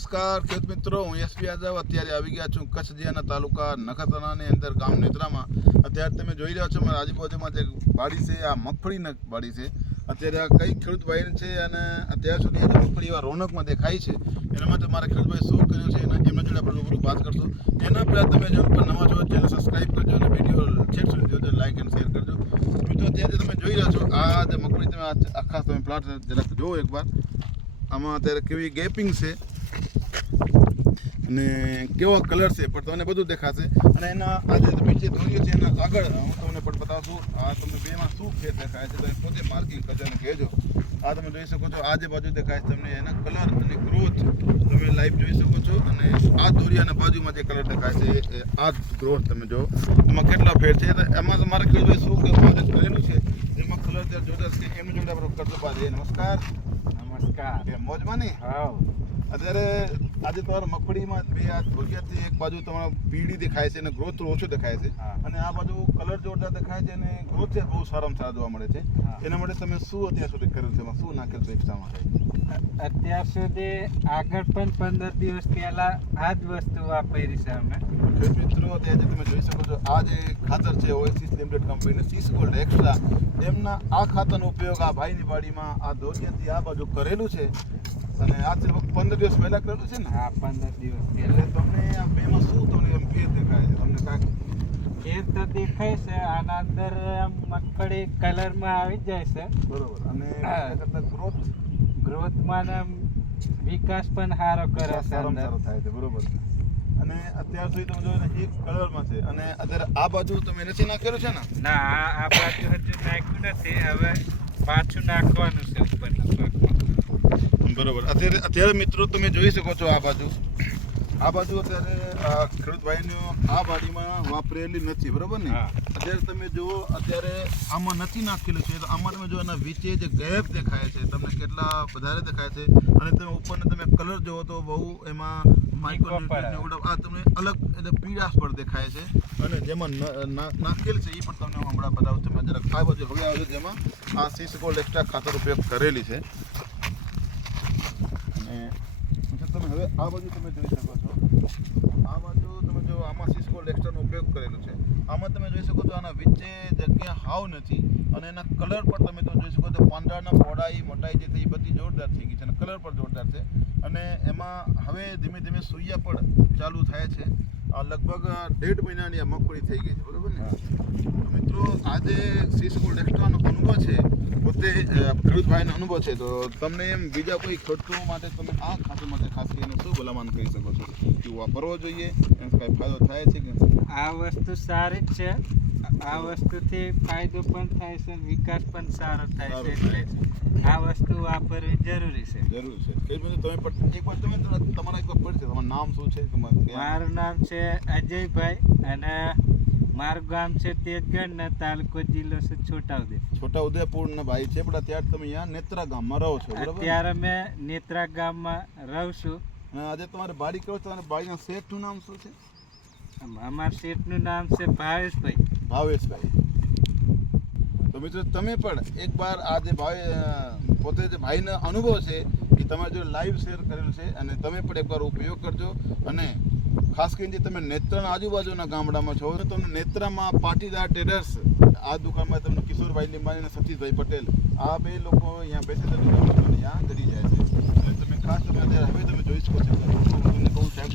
નમસ્કાર ખેડૂત મિત્રો, હું એસપી યાદવ અત્યારે આવી ગયા છું કચ્છ જિલ્લાના તાલુકા નખત્રાણાની અંદર ગામ નેત્રામાં. અત્યારે તમે જોઈ રહ્યા છો મારા આજુબાજુમાં જે બાડી છે આ મગફળીની બાડી છે. અત્યારે આ કઈ ખેડૂત ભાઈ છે અને અત્યાર સુધી આ મગફળી એવા રોનકમાં દેખાય છે. એના માટે મારા ખેડૂતભાઈ શું કર્યું છે એના જોડે આપણે રૂબરૂ વાત કરશું. એના પહેલાં તમે જો ઉપર નવા છો ચેનલ સબસ્ક્રાઈબ કરજો અને વિડીયો છેક સુધી જોજો, લાઈક અને શેર કરજો. મિત્રો અત્યારે તમે જોઈ રહ્યા છો આ જે મગફળી તમે આખા તમે પ્લાટ જરાક જુઓ એકવાર. આમાં અત્યારે કેવી ગેપિંગ છે અને કેવો કલર છે પણ તમને બધું દેખાશે. અને એના આજે તમે જે દોરીઓ છે એના આગળ હું તમને પણ બતાવશું. આ તમને બેમાં શું ફેર દેખાય છે તમે પોતે માર્કિંગ કરજો અને કહેજો. આ તમે જોઈ શકો છો, આ જે બાજુ દેખાય છે તમને એના કલર અને ગ્રોથ તમે લાઈવ જોઈ શકો છો. અને આ દોરિયાના બાજુમાં જે કલર દેખાય છે આ ગ્રોથ તમે જો એમાં કેટલા ફેર છે. એમાં તમારે ખેડૂતભાઈ શું કે વાદક કરેલું છે એમાં કલર ત્યાં જોતા છે એમની જોડે આપણે કરજો. બાદ નમસ્કાર. મોજમાં નહીં? હા. અત્યારે આજે તમારા મગફળીમાં બે આ ધોરિયાથી એક બાજુ તમારા પીળી દેખાય છે અને ગ્રોથ થોડો ઓછો દેખાય છે, અને આ બાજુ કલર જોરદાર દેખાય છે અને ગ્રોથ છે બહુ સારામાં સારા જોવા મળે છે. એના માટે તમે શું અત્યાર સુધી કરેલું છે, એમાં શું નાખેલું છે એક્સ્ટ્રા માટે? અત્યાર સુધી આગળ પણ 15 દિવસ પહેલા આ જ વસ્તુ વાપરી છે અમે. મિત્રો અત્યારે તમે જોઈ શકો છો આ જે ખાતર છે ઓએસિસ લિમિટેડ કંપનીને સીસ ગોલ્ડ એક્સ્ટ્રા, એમના આ ખાતરનો ઉપયોગ આ ભાઈની વાડીમાં આ ધોરિયાથી આ બાજુ કરેલું છે. અને આ 15 દિવસ પહેલા કરેલું છે ને? હા, 15 દિવસ એટલે તમને આ બેમાં શું તમને એમ ફેર દેખાય છે? તમને કાંઈક ફેર તો દેખાય છે. આના અંદર મગફળી કલરમાં આવી જાય છે. બરોબર. અને ગ્રોથમાં વિકાસ પણ સારો કરે છે, સારો થાય છે. બરોબર. અને અત્યાર સુધી તમે જોયું ને એક કલરમાં છે. અને અત્યારે આ બાજુ તમે નથી નાખેલું છે ને? ના, આ બાજુ હજુ નાખ્યું નથી. હવે પાછું નાખવાનું છે ઉપરના ભાગમાં. બરોબર. અત્યારે મિત્રો તમે જોઈ શકો છો આ બાજુ અત્યારે ખેડૂત ભાઈનો આ વાડીમાં વાપરેલી નથી. બરોબર ને? અત્યારે તમે જુઓ, અત્યારે આમાં નથી નાખેલું છે તો આમાં તમે જો એના વચ્ચે જે ગેપ દેખાય છે તમને કેટલા વધારે દેખાય છે. અને તમે ઉપરને તમે કલર જુઓ તો બહુ એમાં માઇક્રોન્યુટ્રિયન્ટ આ તમને અલગ એટલે પીળાશ પણ દેખાય છે. અને જેમાં નાખેલ છે એ પણ તમને હમણાં બતાવું તમે જરાક આ બાજુ હવે આવ્યો જેમાં આ સીસ ગોલ્ડ એક્સ્ટ્રા ખાતર ઉપયોગ કરેલી છે. અને તમે હવે આ બાજુ તમે જોઈ શકો છો, આ બાજુ તમે જો આમાં સીસ ગોલ્ડ એક્સ્ટ્રાનો ઉપયોગ કરેલો છે. આમાં તમે જોઈ શકો છો આના વચ્ચે જગ્યા હાવ નથી. અને એના કલર પણ તમે તો જોઈ શકો છો, પાંદડાના પહોળાઈ મોટાઈ જે થઈ એ બધી જોરદાર થઈ ગઈ છે અને કલર પણ જોરદાર છે. અને એમાં હવે ધીમે ધીમે સૂર્યા પણ ચાલુ થાય છે. આ લગભગ 1.5 મહિનાની આ મગફળી થઈ ગઈ છે. બરોબર ને? મિત્રો આજે સીસ ગોલ્ડ એક્સ્ટ્રાનો અનુભવ છે, પોતે ખેડૂત ભાઈનો અનુભવ છે. તો તમને એમ બીજા કોઈ ખેડૂતો માટે તમે આ ખાતર માટે ખાસ કરીને શું ભલામણ કરી શકો છો કે વાપરવો જોઈએ, એનો કાંઈ ફાયદો થાય છે કે? આ વસ્તુ સારી જ છે. આ વસ્તુથી ફાયદો પણ થાય છે, વિકાસ પણ સારો થાય છે. એટલે આ વસ્તુ વાપરવી જરૂરી છે. જરૂર છે. તમે પણ એકવાર તમે તમારા એકવાર પડશે. તમારું નામ શું છે? મારું નામ છે અજયભાઈ અને મારું ગામ છે તેજગઢ ને તાલુકો જિલ્લો છે છોટાઉદેપુર ના ભાઈ છે. પણ અત્યારે તમે અહીંયા નેત્રા ગામમાં રહો છો? બરાબર. અત્યારે મેં નેત્રા ગામમાં રહું છું. આજે તમારે બાડી કરો, તમારા બાડીના શેઠનું નામ શું છે? અમારા શેઠનું નામ છે ભાવેશભાઈ. તો મિત્રો તમે પણ એકવાર આ જે ભાઈ પોતે જે ભાઈનો અનુભવ છે એ તમારે જો લાઈવ શેર કરેલું છે અને તમે પણ એકવાર ઉપયોગ કરજો. અને ખાસ કરીને જે તમે નેત્રાના આજુબાજુના ગામડામાં છો તો તમને નેત્રામાં પાટીદાર ટ્રેડર્સ આ દુકાનમાં તમને કિશોરભાઈ લીંબાણી અને સતીશભાઈ પટેલ આ બે લોકો અહીંયા બેસે અહીંયા જડી જાય છે. અને તમે ખાસ તમે હવે તમે જોઈ શકો છો. તમને કહું સાહેબ